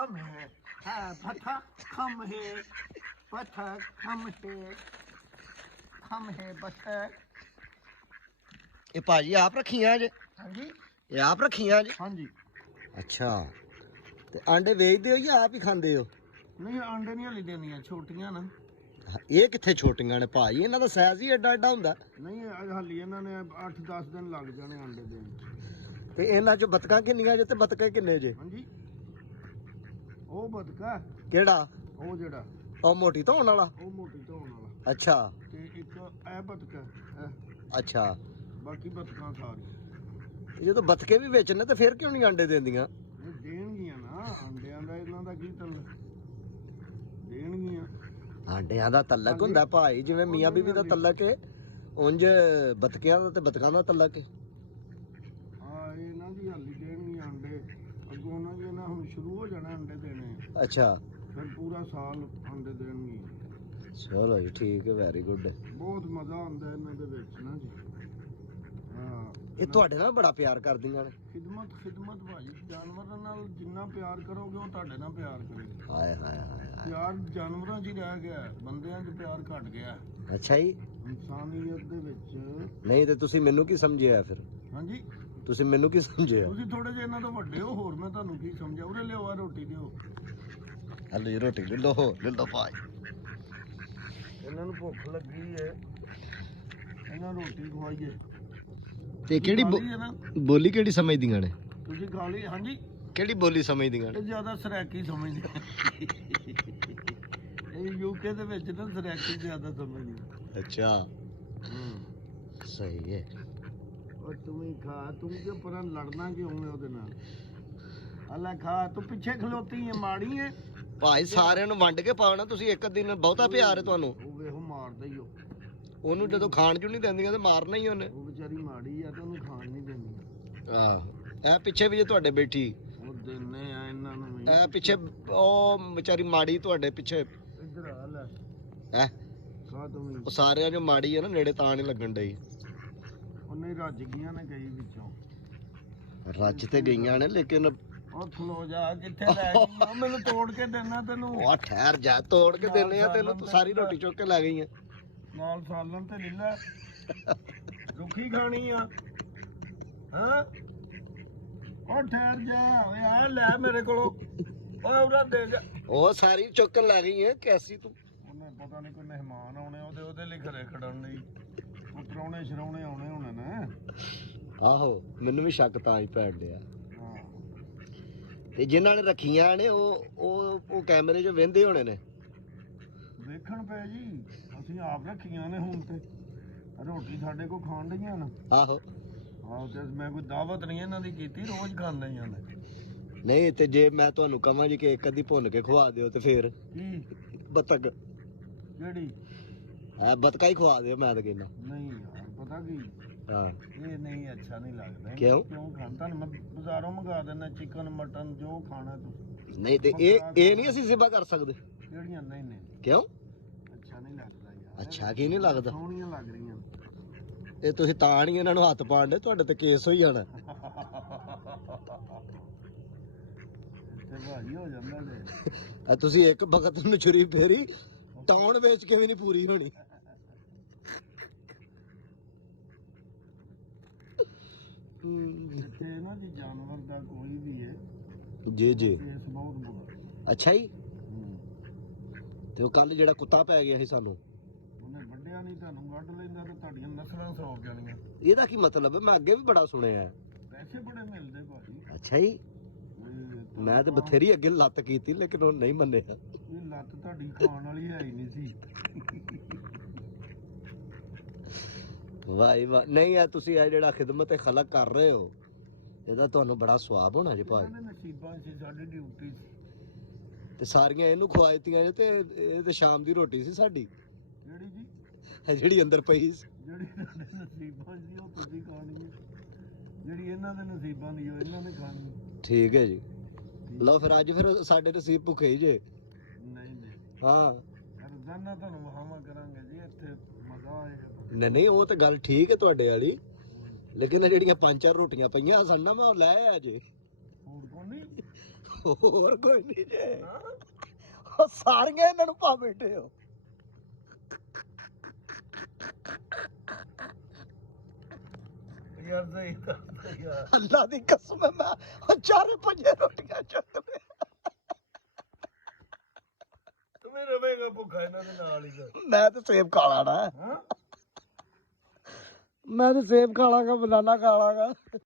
खम है पथा खम है पथा खम है पथा ਇਹ ਭਾਜੀ ਆਪ ਰੱਖੀਆਂ ਜੇ हाँ जी ਇਹ ਆਪ ਰੱਖੀਆਂ ਜੇ हाँ जी ਅੱਛਾ ਤੇ ਆਂਡੇ ਵੇਚਦੇ ਹੋ ਜਾਂ ਆਪ ਹੀ ਖਾਂਦੇ ਹੋ नहीं अंडे नहीं हली देनी छोटियां ना ਇਹ ਕਿੱਥੇ ਛੋਟੀਆਂ ਨੇ ਭਾਜੀ ਇਹਨਾਂ ਦਾ ਸਾਈਜ਼ ਹੀ ਐਡਾ ਐਡਾ ਹੁੰਦਾ नहीं हली इन्होंने 8-10 दिन लग जाने अंडे देने ਤੇ ਇਹਨਾਂ ਚ ਬਤਕਾਂ ਕਿੰਨੀਆਂ ਜੇ ਤੇ ਬਤਕੇ ਕਿੰਨੇ ਜੇ हाँ जी ਉਹ ਬਤਕਾ ਕਿਹੜਾ ਉਹ ਜਿਹੜਾ ਉਹ ਮੋਟੀ ਧੋਣ ਵਾਲਾ ਉਹ ਮੋਟੀ ਧੋਣ ਵਾਲਾ ਅੱਛਾ ਤੇ ਇੱਕ ਇਹ ਬਤਕਾ ਅੱਛਾ ਬਾਕੀ ਬਤਕਾਂ ਸਾਰੀਆਂ ਇਹ ਜਦੋਂ ਬਤਕੇ ਵੀ ਵੇਚਣੇ ਤੇ ਫਿਰ ਕਿਉਂ ਨਹੀਂ ਆਂਡੇ ਦਿੰਦੀਆਂ ਇਹ ਦੇਣਗੀਆਂ ਨਾ ਅੰਡਿਆਂ ਦਾ ਇਹਨਾਂ ਦਾ ਕੀ ਤਲ ਦੇਣਗੀਆਂ ਆਂਡਿਆਂ ਦਾ ਤਲਕ ਹੁੰਦਾ ਭਾਈ ਜਿਵੇਂ ਮੀਆਂ ਬੀਬੀ ਦਾ ਤਲਕ ਹੈ ਉਂਝ ਬਤਕਿਆਂ ਦਾ ਤੇ ਬਤਕਾਂ ਦਾ ਤਲਕ ਹੈ ਹਾਂ ਇਹਨਾਂ ਦੀ ਹਾਲੀ ਦੇਣਗੀਆਂ ਅੰਡੇ ਅੱਗੋਂ ਉਹਨਾਂ ਦੀ ਨਾ ਹੁਣ ਸ਼ੁਰੂ ਹੋ ਜਾਣਾ ਅੰਡੇ ਦੇਣੇ ਅੱਛਾ ਫਿਰ ਪੂਰਾ ਸਾਲ ਅੰਡੇ ਦੇਣਗੇ ਚਲੋ ਜੀ ਠੀਕ ਹੈ ਵੈਰੀ ਗੁੱਡ ਬਹੁਤ ਮਜ਼ਾ ਆਉਂਦਾ ਇਹਨਾਂ ਦੇ ਵਿੱਚ ਨਾ ਜੀ ਹਾਂ ਇਹ ਤੁਹਾਡੇ ਨਾਲ ਬੜਾ ਪਿਆਰ ਕਰਦੀਆਂ ਨੇ ਖਿਦਮਤ ਭਾਜੀ ਜਾਨਵਰਾਂ ਨਾਲ ਜਿੰਨਾ ਪਿਆਰ ਕਰੋਗੇ ਉਹ ਤੁਹਾਡੇ ਨਾਲ ਪਿਆਰ ਕਰੇਗਾ ਹਾਏ ਹਾਏ ਹਾਏ ਹਾਏ। ਪਿਆਰ ਜਾਨਵਰਾਂ 'ਚ ਹੀ ਰਹਿ ਗਿਆ ਬੰਦਿਆਂ 'ਚ ਪਿਆਰ ਘਟ ਗਿਆ ਅੱਛਾ ਜੀ ਇਨਸਾਨੀਅਤ ਦੇ ਵਿੱਚ ਨਹੀਂ ਤੇ ਤੁਸੀਂ ਮੈਨੂੰ ਕੀ ਸਮਝਿਆ ਫਿਰ ਹਾਂਜੀ ਤੁਸੀਂ ਮੈਨੂੰ ਕੀ ਸਮਝਿਆ ਤੁਸੀਂ ਥੋੜੇ ਜਿਹਾ ਇਹਨਾਂ ਤੋਂ ਵੱਡੇ ਹੋ ਹੋਰ ਮੈਂ ਤੁਹਾਨੂੰ ਕੀ ਸਮਝਾਂ ਉਰੇ ਲਿਓ ਆ ਰੋਟੀ ਦਿਓ ਹਲੋ ਜੀ ਰੋਟੀ ਲੈ ਲਓ ਭਾਈ ਇਹਨਾਂ ਨੂੰ ਭੁੱਖ ਲੱਗੀ ਹੈ ਇਹਨਾਂ ਨੂੰ ਰੋਟੀ ਖਵਾਈਏ ਤੇ ਕਿਹੜੀ ਖਾ ਲਈ ਹੈ ਨਾ ਬੋਲੀ ਕਿਹੜੀ ਸਮਝਦੀਆਂ ਨੇ ਤੁਸੀਂ ਖਾ ਲਈ ਹਾਂਜੀ ਕਿਹੜੀ ਬੋਲੀ ਸਮਝਦੀਆਂ ਨੇ ਇਹ ਜ਼ਿਆਦਾ ਸਰਾਕੀ ਸਮਝਦੇ ਇਹ ਯੂਕੇ ਦੇ ਵਿੱਚ ਨਾ ਸਰਾਕੀ ਜ਼ਿਆਦਾ ਸਮਝਦੇ ਅੱਛਾ ਸਹੀ ਹੈ और तुम ही खा तुम क्यों पर लड़ना क्यों है ਉਹਦੇ ਨਾਲ ਅੱਲਾ ਖਾ ਤੂੰ ਪਿੱਛੇ ਖਲੋਤੀ ਹੈ ਮਾੜੀ ਹੈ ਭਾਈ ਸਾਰਿਆਂ ਨੂੰ ਵੰਡ ਕੇ ਪਾਉਣਾ ਤੁਸੀਂ ਇੱਕ ਦਿਨ ਬਹੁਤਾ ਪਿਆਰ ਹੈ ਤੁਹਾਨੂੰ ਉਹ ਵੇਖੋ ਮਾਰਦਾ ਹੀ ਉਹਨੂੰ ਜਦੋਂ ਖਾਣ ਚੋਂ ਨਹੀਂ ਦਿੰਦੀਆਂ ਤੇ ਮਾਰਨਾ ਹੀ ਉਹਨੇ ਉਹ ਵਿਚਾਰੀ ਮਾੜੀ ਆ ਤੇ ਉਹਨੂੰ ਖਾਣ ਨਹੀਂ ਦਿੰਦੀ ਆਹ ਇਹ ਪਿੱਛੇ ਵੀ ਜੇ ਤੁਹਾਡੇ ਬੈਠੀ ਉਹ ਦਿੰਨੇ ਆ ਇਹਨਾਂ ਨੂੰ ਵੀ ਇਹ ਪਿੱਛੇ ਉਹ ਵਿਚਾਰੀ ਮਾੜੀ ਤੁਹਾਡੇ ਪਿੱਛੇ ਇੱਧਰ ਆ ਲੈ ਹੈ ਖਾ ਤੂੰ ਵੀ ਉਹ ਸਾਰਿਆਂ ਚੋਂ ਮਾੜੀ ਹੈ ਨਾ ਨੇੜੇ ਤਾਂ ਨਹੀਂ ਲੱਗਣ ਡਈ ਉਹਨੇ ਰੱਜ ਗਈਆਂ ਨੇ ਕਈ ਵਿੱਚੋਂ ਰੱਜ ਤੇ ਗਈਆਂ ਨੇ ਲੇਕਿਨ ਉਹ ਖਲੋ ਜਾ ਕਿੱਥੇ ਲੈ ਗਈ ਮੈਨੂੰ ਤੋੜ ਕੇ ਦੇਣਾ ਤੈਨੂੰ ਉਹ ਠਹਿਰ ਜਾ ਤੋੜ ਕੇ ਦਿੰਨੇ ਆ ਤੈਨੂੰ ਤੂੰ ਸਾਰੀ ਰੋਟੀ ਚੁੱਕ ਕੇ ਲੈ ਗਈ ਆ ਨਾਲ ਸਾਲਣ ਤੇ ਲੈ ਲੈ ਰੁੱਖੀ ਖਾਣੀ ਆ ਹਾਂ ਉਹ ਠਹਿਰ ਜਾ ਓਏ ਆ ਲੈ ਮੇਰੇ ਕੋਲੋਂ ਓਏ ਉਹਦਾ ਦੇ ਜਾ ਉਹ ਸਾਰੀ ਚੁੱਕਣ ਲੱਗ ਗਈ ਹੈ ਕੈਸੀ ਤੂੰ ਉਹਨੇ ਪਤਾ ਨਹੀਂ ਕੋਈ ਮਹਿਮਾਨ ਆਉਣੇ ਉਹਦੇ ਲਈ ਘਰੇ ਖੜਨ ਲਈ ਉਤਰਾਉਣੇ ਸ਼ਰਾਉਣੇ ਆਉਣੇ ਹੋਣੇ ਨੇ ਆਹੋ ਮੈਨੂੰ ਵੀ ਸ਼ੱਕ ਤਾਂ ਹੀ ਪੈਣ ਡਿਆ ਹਾਂ ਤੇ ਜਿਨ੍ਹਾਂ ਨੇ ਰੱਖੀਆਂ ਨੇ ਉਹ ਕੈਮਰੇ 'ਚ ਵਹਿੰਦੇ ਹੋਣੇ ਨੇ ਵੇਖਣ ਪਏ ਜੀ ਅਸੀਂ ਆਪ ਰੱਖੀਆਂ ਨੇ ਹੁਣ ਤੇ ਰੋਟੀ ਸਾਡੇ ਕੋਲ ਖਾਣ ਡਈਆਂ ਨਾ ਆਹੋ ਆਹ ਤੇ ਮੈਂ ਕੋਈ ਦਾਵਤ ਨਹੀਂ ਇਹਨਾਂ ਦੀ ਕੀਤੀ ਰੋਜ਼ ਖਾਂਦੇ ਹੀ ਨੇ ਨਹੀਂ ਤੇ ਜੇ ਮੈਂ ਤੁਹਾਨੂੰ ਕਹਾਂ ਜੀ ਕਿ ਇੱਕ ਅੱਧੀ ਭੁੰਨ ਕੇ ਖਵਾ ਦਿਓ ਤੇ ਫੇਰ ਕੀ ਬਤਕ ਕਿਹੜੀ ਬਤਕਾ ਹੀ ਖਵਾ ਦਿਓ ਮੈਂ ਤਾਂ ਕਹਿੰਦਾ ਨਹੀਂ ਯਾਰ ਪਤਾ ਕੀ ਹਾਂ ਇਹ ਨਹੀਂ ਅੱਛਾ ਨਹੀਂ ਲੱਗਦਾ ਕਿਉਂ? ਕਿਉਂ ਖਾਂਦਾ ਮੈਂ ਬਾਜ਼ਾਰੋਂ ਮੰਗਾ ਦਿੰਦਾ ਚਿਕਨ ਮਟਨ ਜੋ ਖਾਣਾ ਤੁਸੀਂ ਨਹੀਂ ਤੇ ਇਹ ਨਹੀਂ ਅਸੀਂ ਜ਼ਿਬਾ ਕਰ ਸਕਦੇ ਕਿਹੜੀਆਂ ਨਹੀਂ ਕਿਉਂ ਅੱਛਾ ਨਹੀਂ ਲੱਗਦਾ ਯਾਰ ਅੱਛਾ ਕੀ ਨਹੀਂ ਲੱਗਦਾ ਸੋਹਣੀਆਂ ਲੱਗ ਰਹੀਆਂ ਇਹ ਤੁਸੀਂ ਤਾਂ ਨਹੀਂ ਇਹਨਾਂ ਨੂੰ ਹੱਥ ਪਾਣ ਦੇ ਤੁਹਾਡੇ ਤੇ ਕੇਸ ਹੋਈ ਜਾਣਾ ਤੇ ਭਾਜੀ ਹੋ ਜਾਂਦਾ ਤੇ ਆ ਤੁਸੀਂ ਇੱਕ ਵਕਤ ਨੂੰ ਛੁਰੀ ਫੇਰੀ ਟਾਉਣ ਵੇਚ ਕੇ ਵੀ ਨਹੀਂ ਪੂਰੀ ਹੋਣੀ ਇੱਥੇ ਨਾ ਜੀ ਜਾਨਵਰ ਦਾ ਕੋਈ ਵੀ ਹੈ ਜੀ ਜੀ ਕੇਸ ਬਹੁਤ ਬੁਰਾ ਅੱਛਾ ਜੀ ਤੇ ਉਹ ਕੱਲ ਜਿਹੜਾ ਕੁੱਤਾ ਪੈ ਗਿਆ ਸੀ ਸਾਨੂੰ ਉਹਨੇ ਵੱਡਿਆ ਨਹੀਂ ਤੁਹਾਨੂੰ ਵੱਢ ਲੈਂਦਾ ਤੇ ਤੁਹਾਡੀਆਂ ਨਸਲਾਂ ਸੌਕ ਜਾਣੀਆਂ ਇਹਦਾ ਕੀ ਮਤਲਬ ਹੈ ਮੈਂ ਅੱਗੇ ਵੀ ਬੜਾ ਸੁਣਿਆ ਹੈ ਪੈਸੇ ਬੜੇ ਮਿਲਦੇ ਭਾਜੀ ਅੱਛਾ ਜੀ ਮੈਂ ਤੇ ਬਥੇਰੀ ਅੱਗੇ ਲੱਤ ਕੀਤੀ ਲੇਕਿਨ ਉਹ ਨਹੀਂ ਮੰਨਿਆ ਇਹ ਲੱਤ ਤੁਹਾਡੀ ਖਾਣ ਵਾਲੀ ਹੈ ਹੀ ਨਹੀਂ ਸੀ ਵਾਹ ਵਾਹ ਨਹੀਂ ਆ ਤੁਸੀਂ ਇਹ ਜਿਹੜਾ ਖਿਦਮਤ ਖਲਕ ਕਰ ਰਹੇ ਹੋ ਇਹਦਾ ਤੁਹਾਨੂੰ ਬੜਾ ਸਵਾਬ ਹੋਣਾ ਜੀ ਭਾਈ ਇਹਨਾਂ ਦੇ ਨਸੀਬਾਂ ਸੀ ਸਾਡੀ ਡਿਊਟੀ ਸੀ ਤੇ ਸਾਰੀਆਂ ਇਹਨੂੰ ਖਵਾਇਤੀਆਂ ਜੇ ਤੇ ਇਹ ਤੇ ਸ਼ਾਮ ਦੀ ਰੋਟੀ ਸੀ ਸਾਡੀ ਜਿਹੜੀ ਜੀ ਇਹ ਜਿਹੜੀ ਅੰਦਰ ਪਈ ਸੀ ਜਿਹੜੀ ਤੁਹਾਡੇ ਨਸੀਬਾਂ ਸੀ ਉਹ ਤੁਸੀਂ ਖਾਣੀ ਹੈ ਜਿਹੜੀ ਇਹਨਾਂ ਦੇ ਨਸੀਬਾਂ ਦੀ ਉਹ ਇਹਨਾਂ ਨੇ ਖਾਣੀ ਠੀਕ ਹੈ ਜੀ ਲਓ ਫਿਰ ਅੱਜ ਫਿਰ ਸਾਡੇ ਨਸੀਬ ਭੁੱਖੇ ਹੀ ਜੇ ਨਹੀਂ ਹਾਂ ਰੋਜ਼ਾਨਾ ਤੁਹਾਨੂੰ ਵਹਾਵਾਂ ਕਰਾਂਗੇ ਜੀ ਇੱਥੇ ਮਜ਼ਾ ਆਏਗਾ ਨਹੀਂ ਉਹ ਤੇ ਗੱਲ ਠੀਕ ਹੈ ਤੁਹਾਡੇ ਵਾਲੀ ਲੇਕਿਨ ਇਹ ਜਿਹੜੀਆਂ ਪੰਜ ਚਾਰ ਰੋਟੀਆਂ ਪਈਆਂ ਸਨ ਨਾ ਮੈਂ ਉਹ ਲੈ ਆਇਆ ਜੇ ਹੋਰ ਕੋਈ ਨਹੀਂ ਹੋਰ ਕੋਈ ਨਹੀਂ ਜੇ ਹਾਂ ਉਹ ਸਾਰੀਆਂ ਇਹਨਾਂ ਨੂੰ ਪਾ ਬੈਠੇ ਹੋ ਯਾਰ ਸਹੀ ਤਾਂ ਯਾਰ ਅੱਲਾ ਦੀ ਕਸਮ ਹੈ ਮੈਂ ਉਹ ਚਾਰੇ ਪੰਜੇ ਰੋਟੀਆਂ ਚੱਕ ਲੈ ਤੂੰ ਵੀ ਰਵੇਂਗਾ ਭੁੱਖਾ ਇਹਨਾਂ ਦੇ ਨਾਲ ਹੀ ਤਾਂ ਮੈਂ ਤਾਂ ਸੇਬ ਖਾ ਲਾਣਾ ਹਾਂ ਮੈਂ ਤਾਂ ਸੇਬ ਖਾ ਲਾਂਗਾ ਬਨਾਨਾ ਖਾ ਲਾਂਗਾ